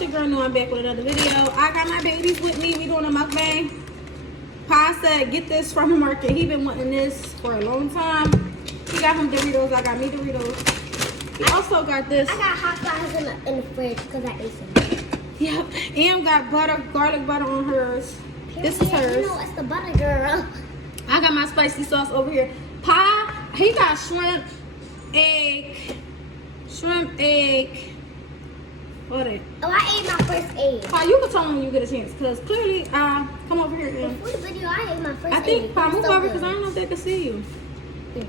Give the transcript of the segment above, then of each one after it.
it's your girl. I'm back with another video. I got my babies with me. We doing a mukbang. Pa said, get this from the market. He been wanting this for a long time. He got him Doritos. I got me Doritos. He also got this. I got hot fries in the fridge because I ate some. Yep. And got butter, garlic butter on hers. This is hers. You know, it's the butter girl. I got my spicy sauce over here. Pa, he got shrimp, egg. What it? Oh, I ate my first egg. Pa, you can tell him when you get a chance, because clearly, come over here. And before the video, I ate my first egg. I think, Pa, move over, because I don't know if they can see you. Yeah.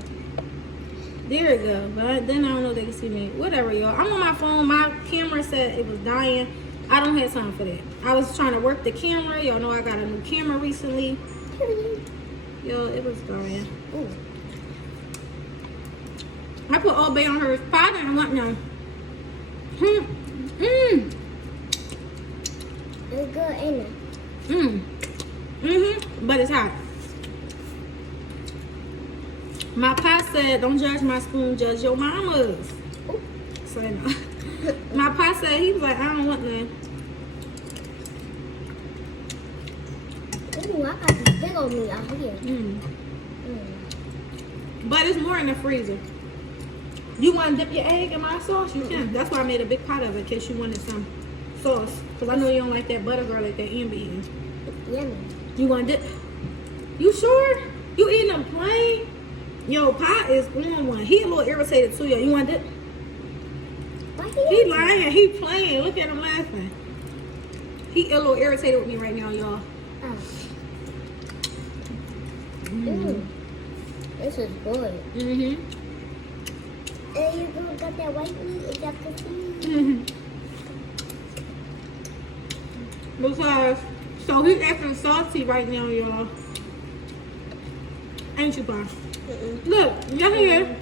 There you go. But then I don't know if they can see me. Whatever, y'all. I'm on my phone. My camera said it was dying. I don't have time for that. I was trying to work the camera. Y'all know I got a new camera recently. Yo, it was dying. Ooh. I put Old Bay on hers. Pa didn't want none. It's good, ain't it? But it's hot. My pa said, don't judge my spoon, judge your mama's. So no. My pa said, he was like, I don't want none. Ooh, I got this big old meat out here. But it's more in the freezer. You want to dip your egg in my sauce? You can. That's why I made a big pot of it, in case you wanted some sauce. Because I know you don't like that butter garlic that Amber eating. Yummy. You want to dip? You sure? You eating them plain? Yo, Pa is on one. He a little irritated too, yo. You want to dip? Why He lying. He playing. Look at him laughing. He a little irritated with me right now, y'all. Oh. This is good. And you got that white meat, if y'all can see. Because, so he's acting salty right now, y'all. Ain't you, Pa? Look, y'all here.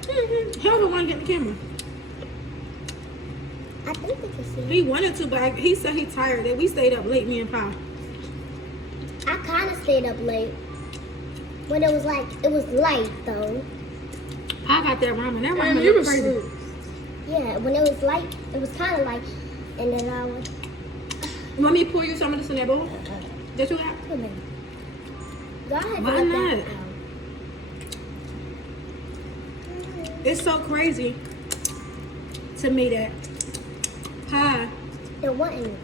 He'll the one getting the camera. I think they can see. He wanted to, but he said he tired. That we stayed up late, me and Pa. I kind of stayed up late. When it was light though. I got that ramen. That ramen you was crazy. Yeah, when it was light, it was kind of light. And then I was... You want me to pour you some of this in that bowl? That you got? Come on. Go ahead. Why not? It's so crazy to me that Pa Don't want anything.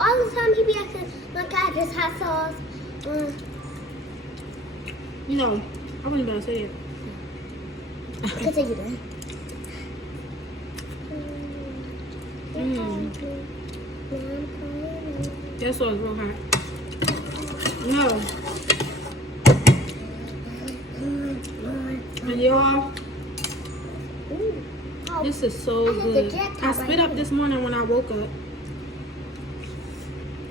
All the time he be asking, look, I have this hot sauce. You know, I wasn't about to say it. Continue then. That sauce is real hot. No. And y'all, this is so good. I spit up this morning when I woke up.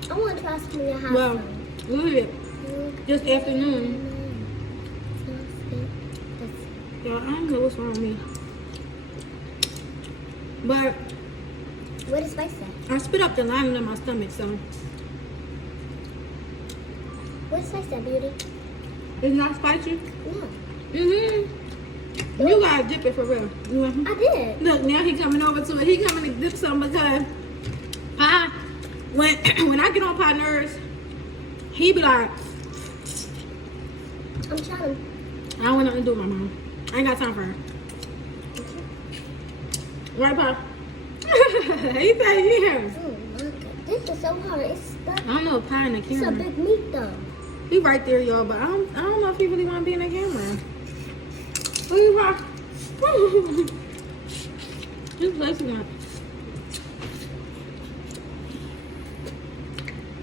I want to try some of your hot Well, sauce. good. This afternoon. Y'all, I don't know what's wrong with me. But What is spice at? I spit up the lining in my stomach, so What is spice at, beauty? it's not spicy. No. You gotta dip it for real. You want I did. Look, now he coming over to it. He coming to dip some because Pa, when I get on Pa nerves, he be like, I'm trying to... I don't want nothing to do with my mom. I ain't got time for her. Right, Pa? He said, yeah. Oh my God. This is so hard. It's stuck. I don't know if Pa in the It's a camera. big meat though. He right there, y'all, but I don't know if he really want to be in the camera. Who you, Pa? This place is not.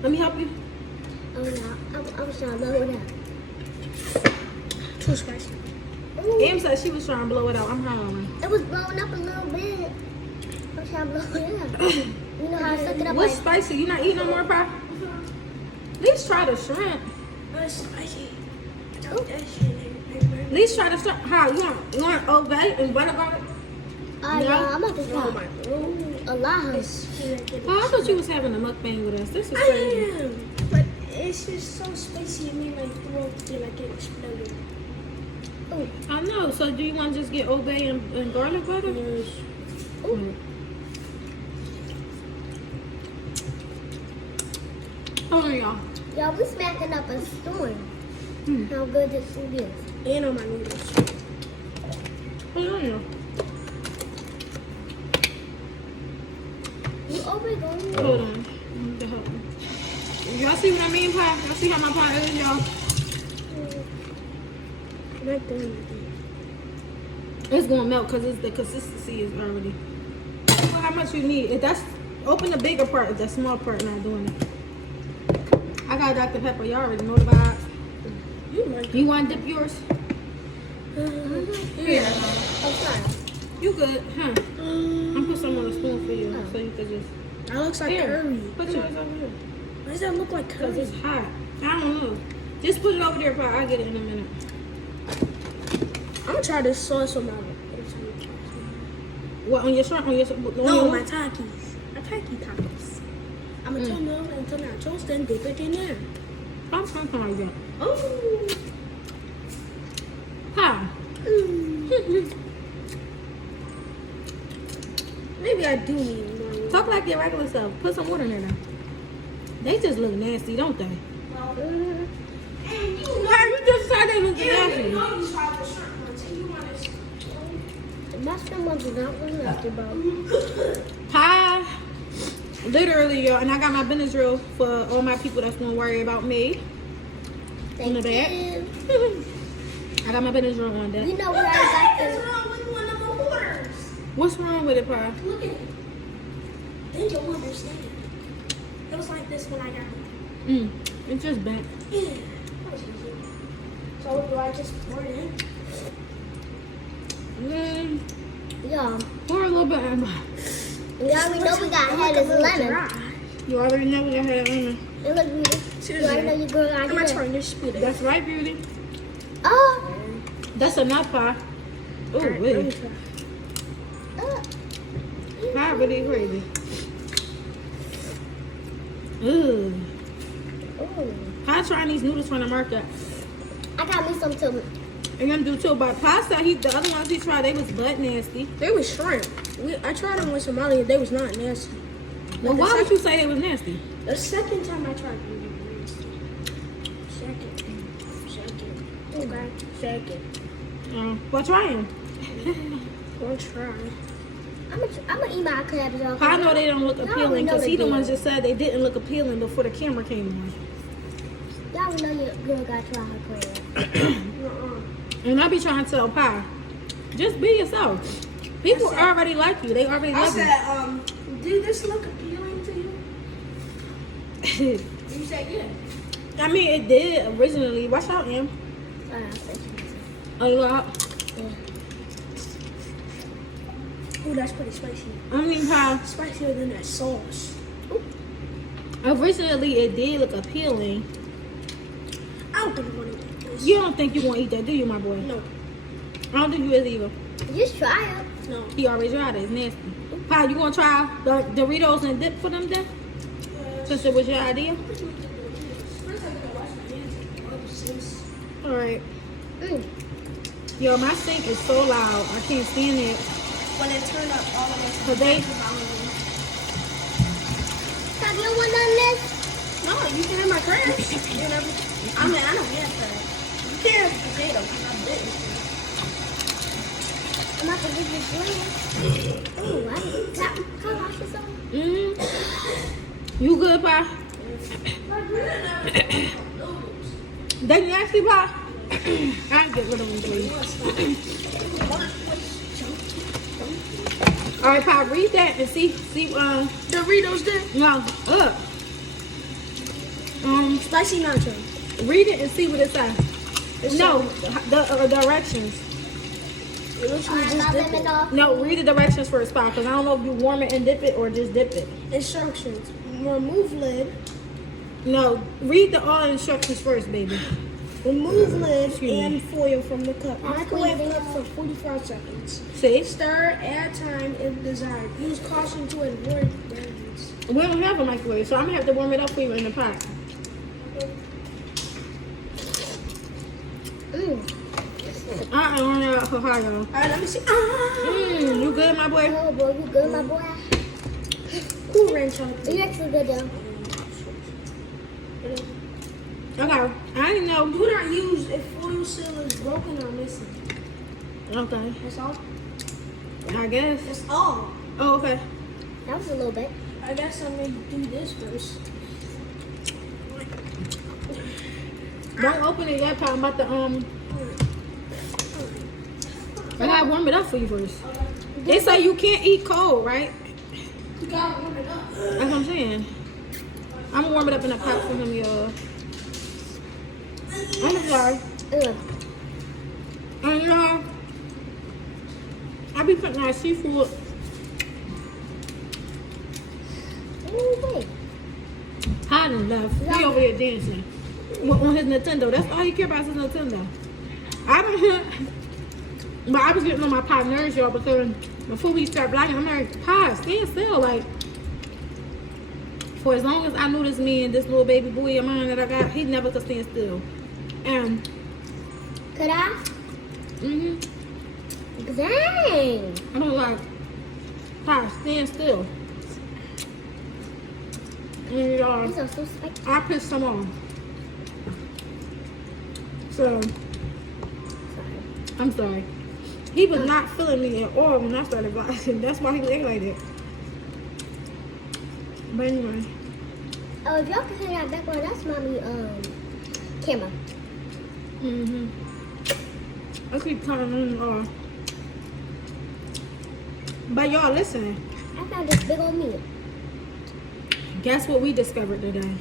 Let me help you. Oh no. I was trying to load it up. Too spicy. Ooh, Em said she was trying to blow it out. I'm hollering. it was blowing up a little bit. I'm trying to blow it up. You know how I suck it up What's like... spicy? You not eating no more, Pa? At least try the shrimp. What's spicy? Ooh. That shit At least try the shrimp. How? You want Old Bay and butter garlic? Yeah, I'm about to try. A lot. Oh, I thought you was having a mukbang with us. This is I crazy. am, but it's just so spicy. I mean, my throat feel like it exploded. Ooh. I know. So do you want to just get Old Bay and garlic butter? Yes. Ooh. Hold on, y'all. Y'all, we smacking up a storm. Mm. How good this food is. And on my noodles. Hold on, y'all. You over going? Hold on. I need to help me. Y'all see what I mean, pie? Y'all see how my pie is, y'all? Right there. It's gonna melt because the consistency is already. Well, how much you need? If that's open the bigger part, if the small part not doing it. I got Dr. Pepper. Y'all already know the vibes. You like You want to dip yours? Yeah. Oh, sorry. You good, huh? I'm put some on the spoon for you, so you could just. That looks like Here, curry. put yours over here. Why does that look like Cause curry? it's hot. I don't know. Just put it over there, but I'll get it in a minute. I'm gonna try this sauce on my. What on your shrimp? On your No, my Takis. My Taki tacos. I'm gonna turn it over until nachos, then dip it in there. I'm something like that. Oh. Hi. Maybe I do need more. Talk like your regular self. Put some water in there now. They just look nasty, don't they? And you Hey, you just said they look nasty. you tried the shrimp ones and you want to. My shrimp ones are not one left about. Hi. Literally, y'all, and I got my Benadryl for all my people that's gonna worry about me. In the Thank back. you. I got my Benadryl on that. You know where I got What's the... wrong with one of the waters? What's wrong with it, Pa? Look at it. Then you'll understand. It was like this when I got it. It's just bent. Yeah. That was easy. So do I just pour it in? Y'all, Pour a little bit in. we already know we got had is lemon. You already know we got had lemon. And look, beauty. You already know your girl got I'm gonna here. turn this spoon in. That's right, beauty. Oh. That's enough, Pa. Ooh, Let me really? try. Pa really crazy. Ooh. Ooh. Pa trying these noodles from the market. I got me some too. And them do too, but Pa said the other ones he tried, they was butt nasty. They was shrimp. I tried them with Somali and they was not nasty. Well, why would you say they was nasty? The second time I tried them, Second. Okay. Second. Well, try them. We'll try. I'm gonna eat my crabs, y'all. Pa know they don't look Y'all appealing know because they he the do. ones just said they didn't look appealing before the camera came on. Y'all know your girl got to try her crabs. And I be trying to tell Pa, just be yourself. People already like you. They already I love said, did this look appealing to you? you. You said yeah. I mean, it did originally. Watch out, Em. A lot. Ooh, that's pretty spicy. I mean, Pa, Spicier than that sauce. originally it did look appealing. I don't think I want to eat this. You don't think you gonna eat that, do you, my boy? No. I don't think you is either. Just try it. No. He already tried it. It's nasty. Pa, you gonna try the Doritos and dip for them then? Since it was your idea? First, I gotta wash my hands. All right. Mm. Yo, my sink is so loud. I can't stand it. When it turned up all of us. Cause they, Have you want none of this? No, you can have my crabs. You never. I mean, I don't have crabs. You can't have potatoes. I'm bitten. I'm about to give you bread. Ooh, I can wash this on. You good, Pa? They nasty, Pa? I'll get rid of them for you. All right, Pa, read that and see, Doritos there. no, Spicy nacho. read it and see what it says. No, the directions. It looks like I just got dip lemon it. off. No, read the directions first, Pa, because I don't know if you warm it and dip it or just dip it. Instructions. Remove lid. No, read all instructions first, baby. Remove lid Excuse me. and foil from the cup. That's Microwave squeezing cup it. for 45 seconds. See? Stir, add time if desired. Use caution to avoid burns. We don't have a microwave, so I'm going to have to warm it up for you in the pot. I don't know for Ohio. Alright, let me see. You good, my boy? Oh, boy, you good, my boy? Cool ranch on it. You actually good, though. Okay, I didn't know. Do not use if foil seal is broken or missing. Okay, That's all. I guess. That's all. Oh, okay. That was a little bit. I guess I'm gonna do this first. Don't open it yet, Pop. I'm about to I gotta warm it up for you first. They say you can't eat cold, right? You gotta warm it up. That's what I'm saying. I'm gonna warm it up in a pot for him, y'all. I'm sorry. Ugh. And y'all, I be putting our seafood. Ooh, wait. Hiding left. He over here dancing on his Nintendo. That's all he care about is his Nintendo. I don't. But I was getting on my pie nerves, y'all, because before we start blocking, I'm like, Pie, stand still. Like, for as long as I knew this man, this little baby boy of mine that I got, he never could stand still. And Could I? Dang. I was like, Pie, stand still. And y'all, These are so spicy. I pissed some off. So, I'm sorry. He was not feeling me at all when I started vlogging. That's why he looked like that. But anyway. Oh, if y'all can hear that background, that's mommy camera. I keep turning it off. But y'all, listen. I found this big old meal. Guess what we discovered today?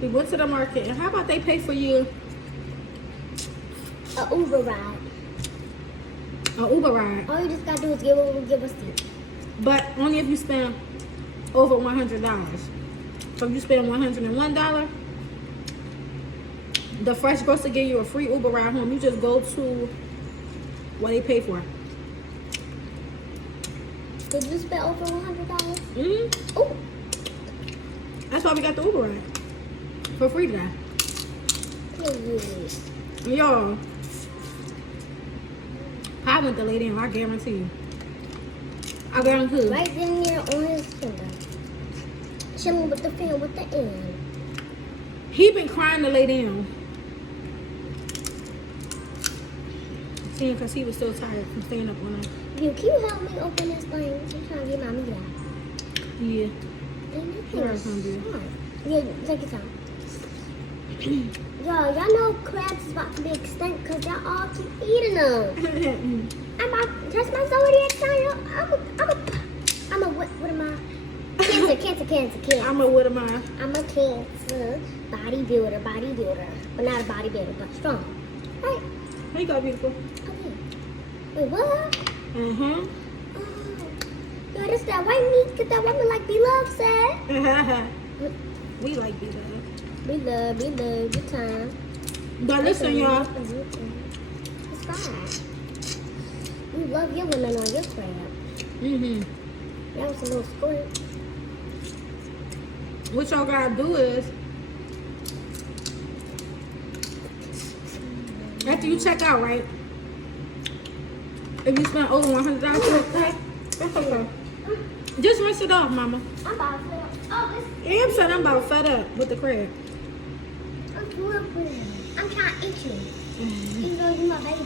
We went to the market, and how about they pay for you A Uber ride. an Uber ride? All you just gotta do is give us the. But only if you spend over $100. So if you spend $101, the Fresh Grocer give you a free Uber ride home. You just go to what they pay for. Did you spend over $100? Oh, Ooh. that's why we got the Uber ride for free today. Period. Y'all, I went to lay down. I guarantee you. I guarantee you. Right in there on his finger. Chilling with the fan with the end. He been crying to lay down. Seeing because he was so tired from staying up all night. You, can you help me open this thing? I'm trying to get my meat out. Yeah. Dang, that Sure, thing is hungry. hot. Yeah, take your time. Y'all know crabs is about to be extinct because y'all all keep eating them. I'm about, that's my zodiac sign. What am I? Cancer. I'm a what am I? I'm a cancer bodybuilder. But not a bodybuilder, but strong. Right? There you go, beautiful. Okay. Wait, what? Mm-hmm. Oh. Yo, this that white meat. Get that white meat like B-Love said. We like this. We love good time. But listen, y'all. It's fine. You love your lemon on your crab. That was a little squirt. What y'all gotta do is, after you check out, right? If you spend over $100, that's okay. Just rinse it off, mama. I'm about to fill up. Oh, this. Yeah, I'm saying I'm about fed up with the crab. I'm trying to eat you. Even though you're my baby.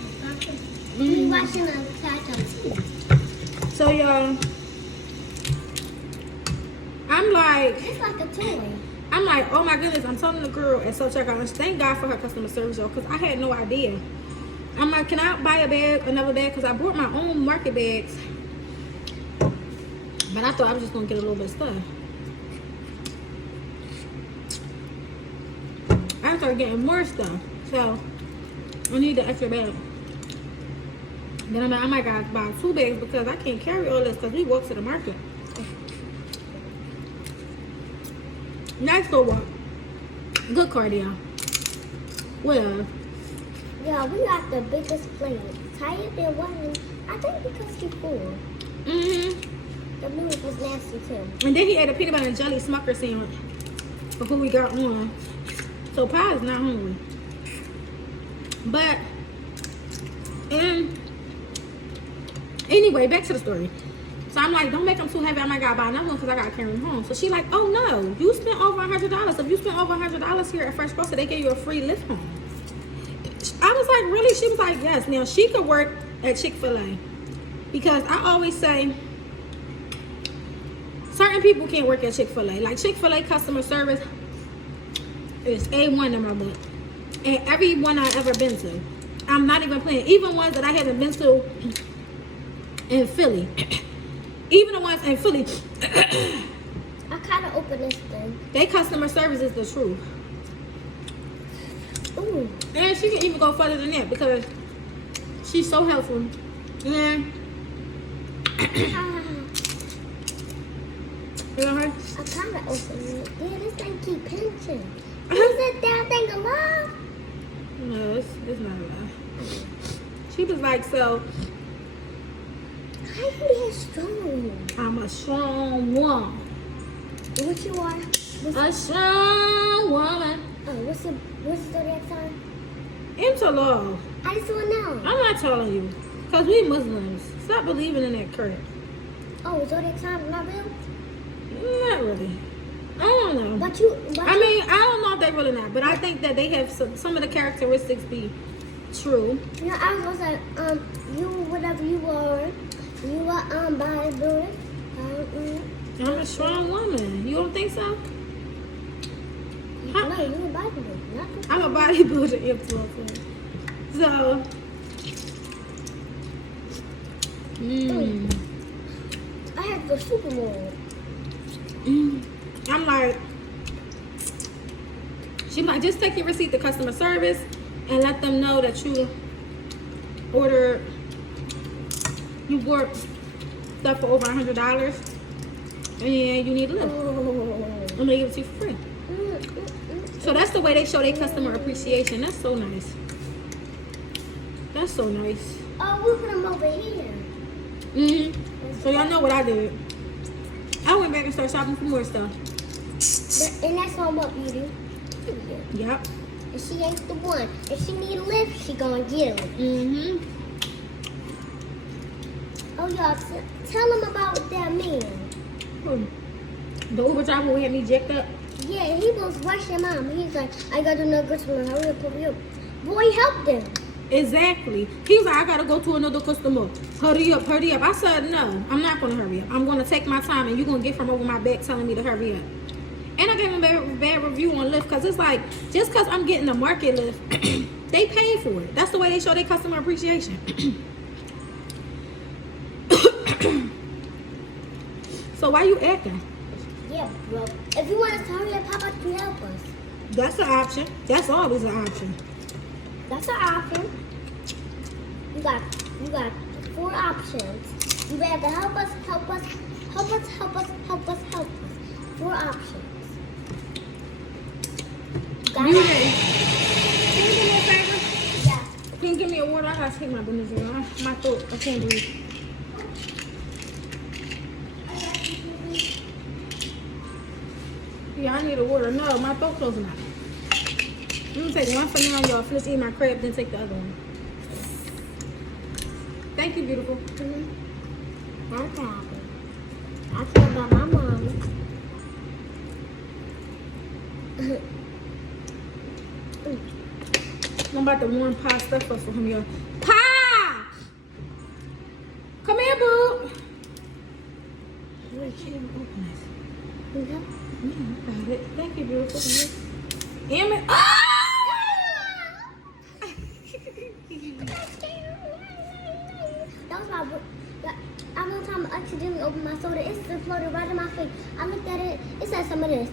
You watching a cartoon too. So y'all, I'm like, It's like a toy. oh my goodness, I'm telling the girl at self checkout, and thank God for her customer service, though, because I had no idea. I'm like, can I buy another bag? Because I brought my own market bags, but I thought I was just gonna get a little bit of stuff. I started getting more stuff, so I need the extra bag. Then I'm like, I might gotta buy 2 bags because I can't carry all this because we walk to the market. Nice little walk. Good cardio. Well, Yeah, we got the biggest plate. Tired than one. I think because he's full. The noodles was nasty too. And then he ate a peanut butter and jelly smucker sandwich before we got on. So Pie is not hungry. But, anyway, back to the story. So I'm like, don't make them too heavy. I might gotta buy another one because I gotta carry them home. So she like, oh no, you spent over $100. If you spent over $100 here at Fresh Grocery, they gave you a free lift home. I was like, really? She was like, yes. Now she could work at Chick-fil-A because I always say certain people can't work at Chick-fil-A. Like Chick-fil-A customer service is A1 in my book. And every one I've ever been to, I'm not even playing. Even ones that I haven't been to in Philly. Even the ones in Philly. I kind of open this thing. They customer service is the truth. Ooh. And she can even go further than that because she's so helpful. And you know her? I kind of open it. Yeah, this thing keep pinching. Is that damn thing alive? No, it's not alive. She was like, so How you that strong? I'm a strong woman. What you are? A strong woman. Oh, what's the zodiac sign? Interlove. I just want to know. I'm not telling you. Because we Muslims. Stop believing in that crap. Oh, zodiac sign is not real? Not really. I don't know. But I mean, I don't know if they really not. But I think that they have some of the characteristics be true. You know, I was going to say, you, whatever you are, you are, bodybuilder. I'm a strong woman. You don't think so? Huh? No, you're a bodybuilder. Not I'm a bodybuilder influencer. So, I have to go super mode. I'm like, she like, just take your receipt to customer service and let them know that you bought stuff for over $100 and you need a lift. I'm gonna give it to you for free. So that's the way they show their customer appreciation. That's so nice. That's so nice. Oh, we put them over here. So y'all know what I did. I went back and started shopping for more stuff. And that's all what you do. Yep. And she ain't the one. If she need a lift, she gonna get a lift. Oh, y'all, tell them about that man. The Uber driver who had me jacked up. Yeah, he was rushing mom. He's like, I gotta know customer. Hurry up, hurry up. Boy, help them. Exactly. He was like, I gotta go to another customer. Hurry up, hurry up. I said, no, I'm not gonna hurry up. I'm gonna take my time and you're gonna get from over my back telling me to hurry up. And I gave him a bad review on Lyft because it's like, just because I'm getting a market lift, they paid for it. That's the way they show their customer appreciation. So why you acting? Yeah, bro. If you want us to hurry up, how about you help us? That's an option. That's always an option. That's an option. You got 4 options. You have to help us, help us, help us, help us, help us, help us. 4 options. Got You it? ready? Can you do me a favor? Yeah. Can you give me a water? I gotta take my business around. My throat. I can't breathe. Yeah, I need a water. No, my throat closing out. I'm gonna take one for now, y'all. Finish eating my crab, then take the other one. Thank you, beautiful. No problem. I care about my mommy. I'm about to warm pie stuff up for him, y'all. Pie! Come here, boo. Wait, can't even open this. Okay. Yeah, I got it. Thank you, beautiful. Damn it. That was my. I one time accidentally opened my soda. It just floated right in my face. I looked at it. It said some of this.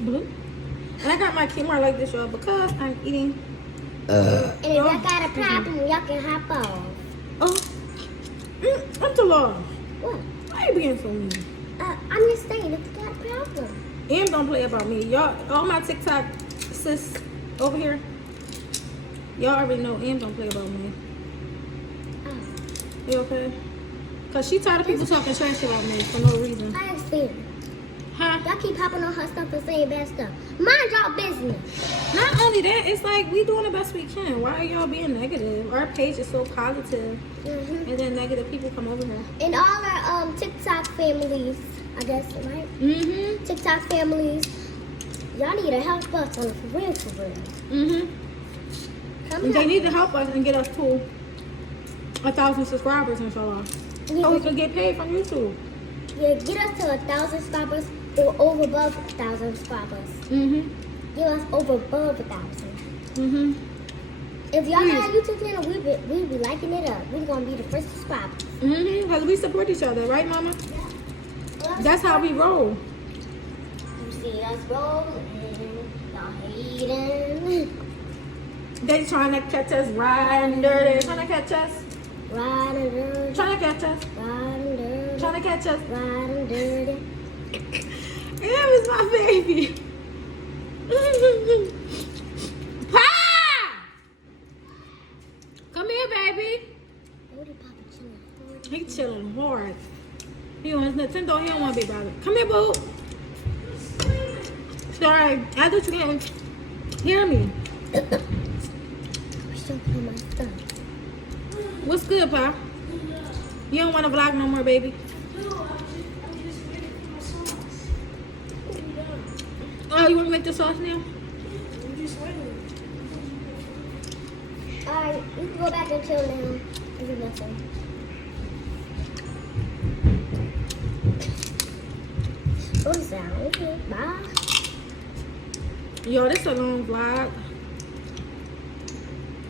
Blue. And I got my camera like this, y'all, because I'm eating. And if y'all got a problem, y'all can hop off. Oh. I'm too long. What? Why you being so mean? I'm just saying, if you got a problem. Em don't play about me. Y'all, all my TikTok sis over here, y'all already know Em don't play about me. You okay? Because she tired of people talking trash about me for no reason. I understand. Huh? like y'all keep hopping on her stuff and saying bad stuff. Mind y'all business. Not only that, it's like we doing the best we can. Why are y'all being negative? Our page is so positive, and then negative people come over here. And all our TikTok families, I guess, right? TikTok families, y'all need to help us on it for real, for real. And they need to help us and get us to 1,000 subscribers, inshallah. So we can get paid from YouTube. Yeah, get us to 1,000 subscribers or over above 1,000 subscribers. Give us over above 1,000. If y'all got a YouTube channel, we be liking it up. We're gonna be the first subscribers. Because we support each other, right, Mama? Yeah. That's how we roll. You see us rolling, y'all hating. They trying to catch us riding dirty. Trying to catch us. Riding dirty, Trying to catch us. riding dirty, Trying to catch us. riding dirty. That was my baby. Pa! Come here, baby. What did Papa chilling? He chilling hard. He wants Nintendo. He don't want to be bothered. Come here, boo. Sorry, I thought you can't hear me. I'm still putting my stuff. What's good, Pa? You don't want to vlog no more, baby? Oh, you want to make the sauce now? Alright, you can go back and chill now. I do nothing. Oh, sound. Okay, bye. Yo, this a long vlog.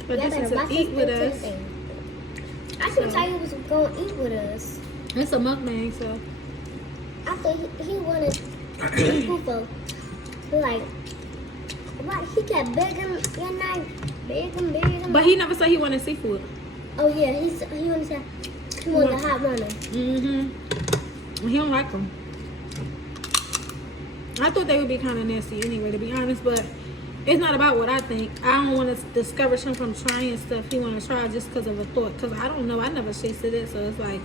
But Yeah, this is better to eat with us. I should tell you was going to eat with us. It's a mukbang, so. After he wanted Kufa, like, what? He kept begging that night, begging. But he never said he wanted seafood. Oh yeah, he only said he wanted the hot runner. He don't like them. I thought they would be kind of nasty anyway, to be honest, but it's not about what I think. I don't want to discourage him from trying stuff he want to try just because of a thought. Because I don't know. I never tasted it, so it's like,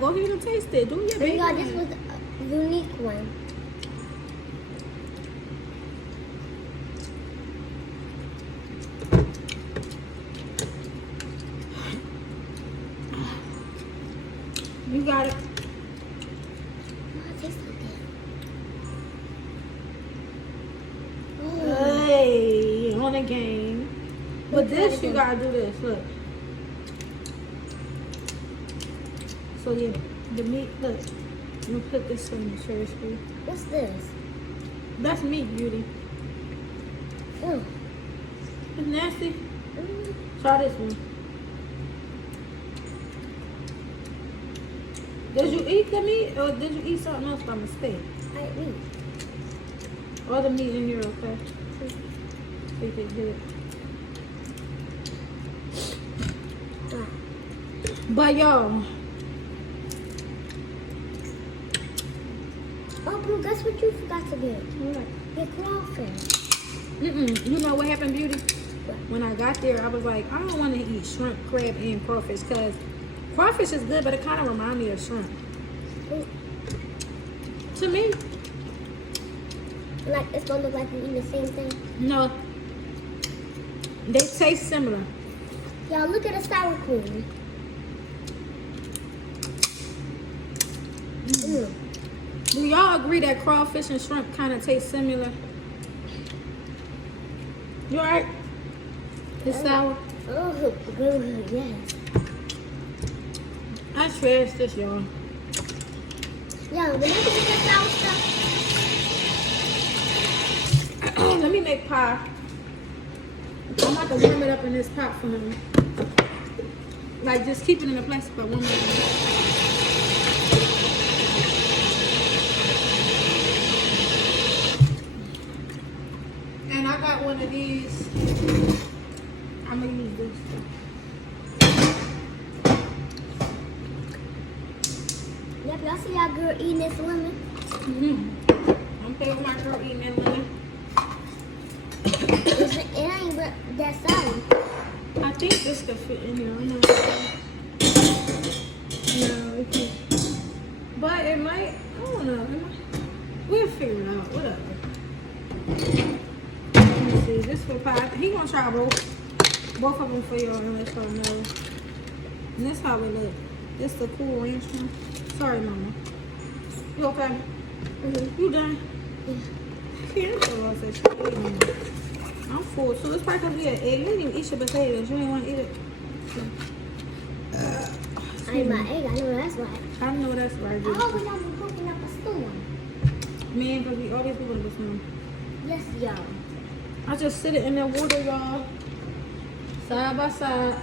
go ahead and taste it. Do your So baby. y'all, this was a unique one. You got it. Oh, taste something. Hey, on the game. But this, you gotta do this. Look. So yeah, the meat. Look, I'm gonna put this in the trash for you. What's this? That's meat, beauty. Mm. It's nasty. Try this one. Did you eat the meat or did you eat something else by mistake? I eat. All the meat in here, okay? See if it good. But y'all, Oh, bro, guess what you forgot to get? what? Your crawfish. You know what happened, beauty? When I got there, I was like, I don't want to eat shrimp, crab, and crawfish because crawfish is good, but it kind of reminds me of shrimp. To me, Like, it's gonna look like you eating the same thing. no. They taste similar. Y'all, look at the sour cream. Do y'all agree that crawfish and shrimp kind of taste similar? You alright? It's sour. Oh, good, yes. I trashed this, y'all. Yeah, when you get the sour stuff, Let me make pie. I'm about to warm it up in this pot for him. Like, just keep it in the plastic, but warm it up. And I got one of these. I'm gonna use this. yep, y'all see y'all girl eating this lemon? I'm playing with my girl eating that lemon. It ain't that sour. I think this could fit in here. I'm not sure. No, it can't. But it might. I don't know. It He gonna try both of them for y'all and let y'all know. And this how it look. This the Cool Ranch one. Sorry, Mama. You okay? Mm-hmm. You done? Yeah. Here, I'm full. So it's probably gonna be an egg. You didn't even eat your potatoes. You didn't want to eat it. I ate my egg. I know that's right. I know that's right. I hope we don't be cooking up a storm. Man, because we always be going to swim. Yes, y'all. I just sit it in that water, y'all, side by side,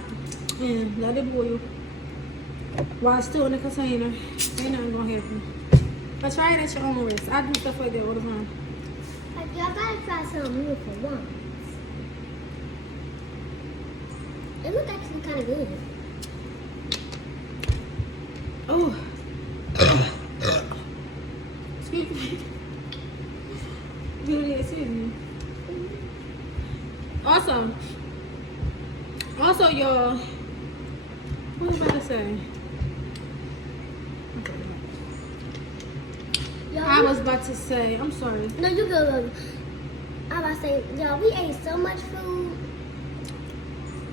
and let it boil while it's still in the container. Ain't nothing gonna happen. But try it at your own risk. I do stuff like that all the time. Like, y'all gotta try something new for once. It looks actually kind of good. Oh. Excuse me. Excuse me. Also, y'all, what was I about to say? Y'all, I was about to say, I'm sorry. No, you go. I was about to say, y'all, we ate so much food.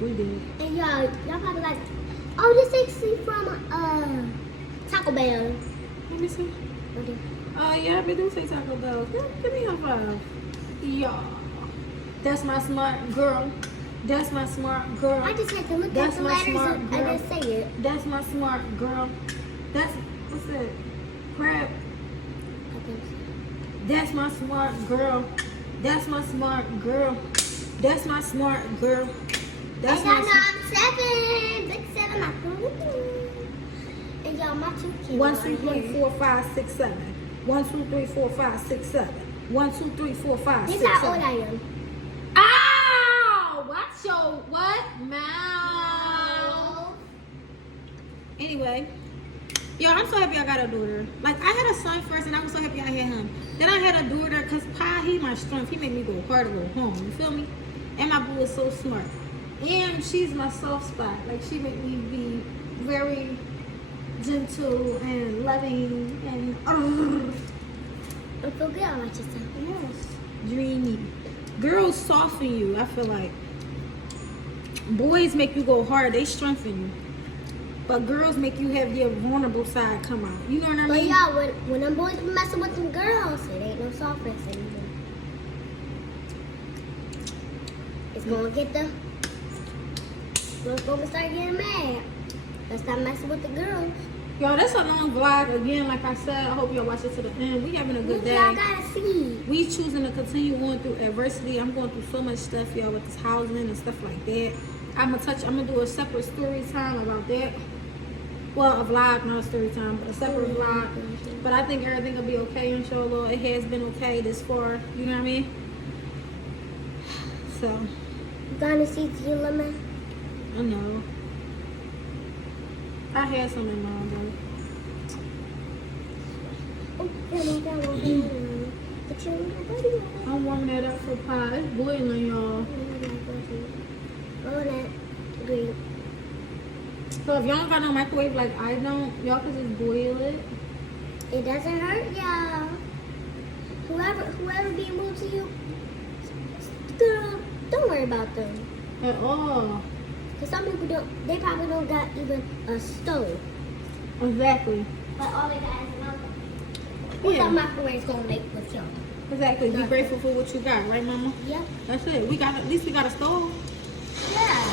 We did. And y'all probably like, oh, this is from Taco Bell. Let me see. Okay. Yeah, we do say Taco Bell. Give me a 5. Yeah. That's my smart girl. That's my smart girl. I just had to look That's at the my letters smart and girl. then say it. That's my smart girl. That's, what's that? Crab. I think so. That's my smart girl. That's my smart girl. That's my smart girl. That's and y'all my know I'm 7. Big 7. And y'all, my 2 kids 1, are 2, 3, here. 4, 5, 6, 7. 1, 2, 3, 4, 5, 6, 7. 1, 2, 3, 4, 5, 6, This 7. how old I am. Ow! Watch your what? Mouth. Anyway. Yo, I'm so happy I got a daughter. Like, I had a son first, and I was so happy I had him. Then I had a daughter, because Pa, he my strength. He made me go hard to go home. You feel me? And my boo is so smart. And she's my soft spot. Like, she made me be very gentle and loving and I feel good about yourself. yes, dreamy. Girls soften you, I feel like. Boys make you go hard, they strengthen you. But girls make you have your vulnerable side come out. You know what I But mean? y'all, when them boys be messing with them girls, it ain't no softness anymore. It's gonna get the girls gonna start getting mad. Let's stop messing with the girls. Y'all, that's a long vlog. Again, like I said, I hope y'all watch it to the end. We having a good day. Y'all gotta see. We choosing to continue going through adversity. I'm going through so much stuff, y'all, with this housing and stuff like that. I'm gonna do a separate story time about that. Well, a vlog, not a story time, but a separate vlog. But I think everything will be okay, inshallah. It has been okay this far. You know what I mean? So, You gonna see the lemon? I know. I had some in mind, though. I'm warming that up for pie. It's boiling, y'all. Oh, that green. So if y'all don't got no microwave like I don't, y'all can just boil it. It doesn't hurt y'all. Whoever being moved to you, girl, don't worry about them. At all. Cause some people they probably don't got even a stove. Exactly. But all they got is an oven. What that microwave's gonna make with y'all? Exactly. Be grateful for what you got, right, Mama? Yep. That's it. At least we got a stove. Yeah.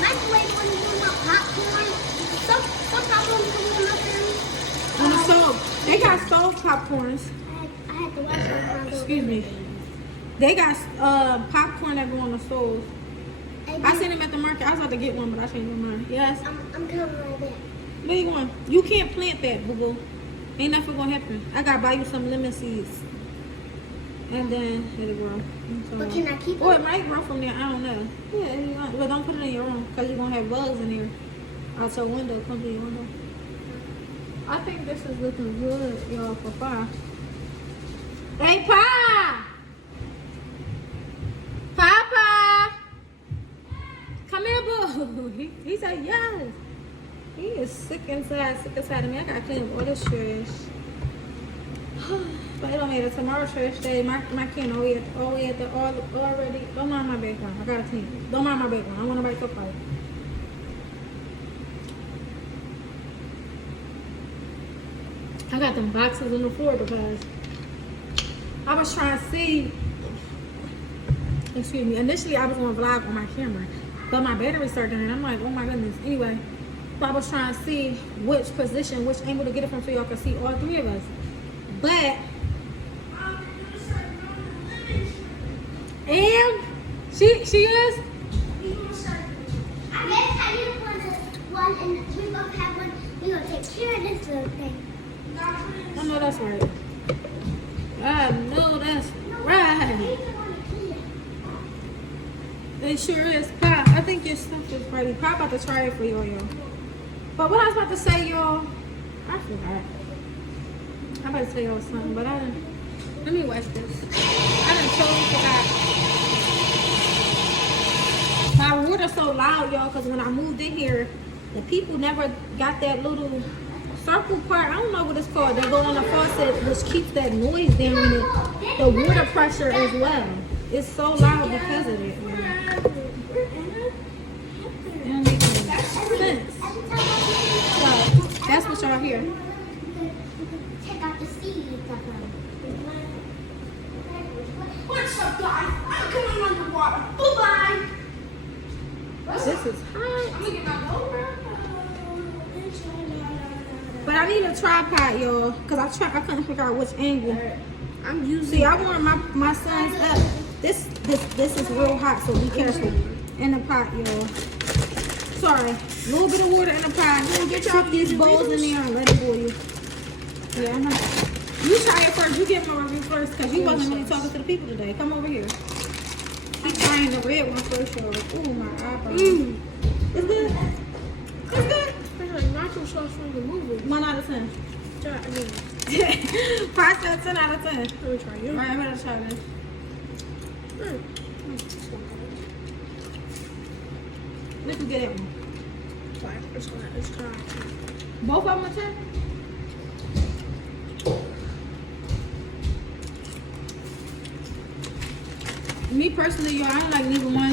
Microwave when you do no popcorn. Some popcorn you can do nothing. On the stove. They got stove popcorns. I had to watch my Excuse me. They got popcorn that go on the stove. I seen them at the market. I was about to get one, but I changed my mind. Yes. I'm coming right back. Where you going? You can't plant that, boo-boo. Ain't nothing gonna happen. I gotta buy you some lemon seeds. And then it'll grow. But can I keep Or it? it might grow from there. I don't know. Yeah, but don't put it in your room because you're gonna have bugs in here. Out your window. Come to your window. I think this is looking good, y'all, for pie. Hey, pie! Papa! Come here, boo. He said yes. He is sick inside of me. I gotta clean up all this trash. But it don't matter. Tomorrow trash day. My can already already. Don't mind my background. I got a team. Don't mind my background. I don't want nobody to fight. I got them boxes on the floor because I was trying to see. Excuse me. Initially, I was going to vlog on my camera, but my battery started dying. I'm like, oh my goodness. Anyway, so I was trying to see which position, which angle to get it from, so y'all can see all three of us. But and she is. I guess I need to put one and we both have one. We're gonna take care of this little thing. I know that's right. I know that's right. It sure is. Pop, I think your stuff is ready. Pop about to try it for y'all. But what I was about to say, y'all, I forgot. I'm about to tell y'all something, but I didn't. Let me watch this. I done totally forgot. My water's so loud, y'all, because when I moved in here, the people never got that little circle part. I don't know what it's called. They go on the faucet, which keeps that noise down in it. The water pressure as well. It's so loud because of it. It don't make any sense. So, that's what y'all hear. Take out the seeds of them. What's up, guys? I'm coming underwater. Bye-bye. This is hot. I'm gonna get my GoPro. But I need a tripod, y'all, because I couldn't figure out which angle. I'm using. See, I want my son's up. This is real hot, so be careful. In the pot, y'all. Sorry. A little bit of water in the pot. Chuck these bowls in there and let it boil. Yeah, I know. You try it first. You give my review first, because you wasn't really talking to the people today. Come over here. Keep trying the red one first, y'all. Ooh, my eyebrow. It's good. It's good. It's like nacho sauce from the movie. 1 out of 10. Try it again. 5 to 10 out of 10. Let me try you. Alright, I'm gonna try this. Let's get it. Sorry, it's try. Both of them are 10? Me personally, y'all, I don't like neither one.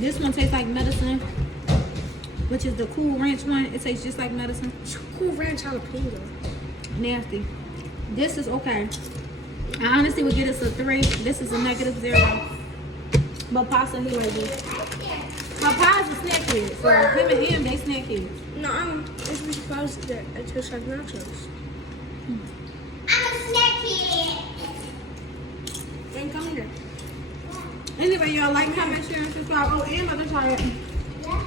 This one tastes like medicine, which is the Cool Ranch one. It tastes just like medicine. Cool Ranch jalapeno. Nasty. This is okay. I honestly would get this a 3. This is a -0. But Pasta, he like this. My Pa's a snack kid, so him and him, they snack kids. No, it's because that it tastes like nachos. I'm a snack kid. And come here. Anyway, y'all like, comment, share, and subscribe. Oh, and mother try it. Yeah.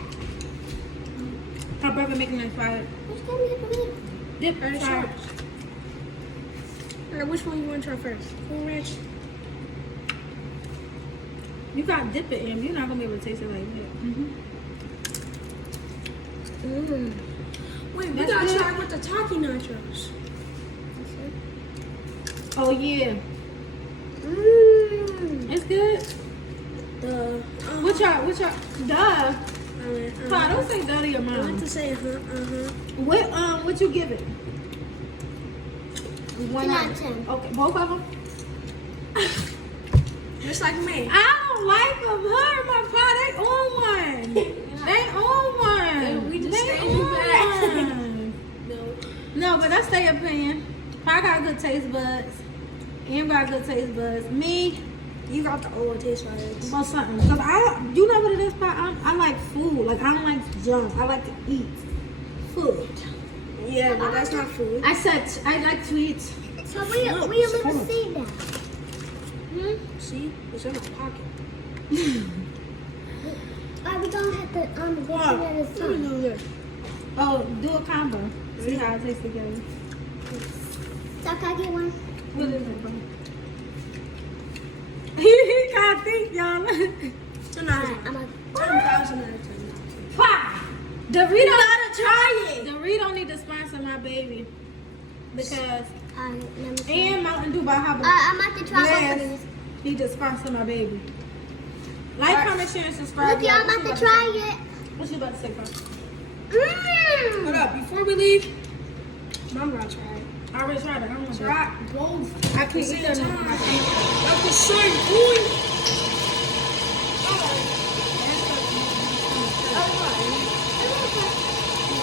Her brother making this fire. What's going on for me? Dip And try it. shorts. Alright, which one you want to try first? Cool Ranch. You got dip it in. You're not gonna be able to taste it like that. Wait, we That's gotta good. try with the Taki nachos. Oh yeah, it's good. The What y'all? Duh. Pa, I don't say duh to your want mom. to say What you give it? 1 out of 10. Okay, both of them. just like me. I don't like them. Her, my pa, they own one. They own one. Yeah, we just They stay in the own back. one. No, but that's their opinion. Pa got good taste buds. Em got good taste buds. Me, You got the old taste buds. about something. Cause you know what it is, Pa? I like food. Like I don't like junk. I like to eat food. Yeah, but that's not food. I said I like to eat. So we never see that. See, it's in my pocket. Alright, we don't have to get Wow. together Let me soon. do this. Oh, do a combo. See how it tastes together. So can I get one? What is it, bro? He can't think, y'all. Tonight, I'm a 10,000 out of 10. Pa! Dorito gotta try it. Dorito need to sponsor my baby because let me see. and Mountain Dew by Hobby. I'm about to try both of these. He just sponsor my baby. Like, comment, share, and subscribe. Look, y'all, I'm about to try it. What you about to say, Pa? Hold up, before we leave, Mom gonna try it. I already tried it. I don't want to Try both. I can't eat that. At the same point.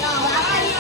No, I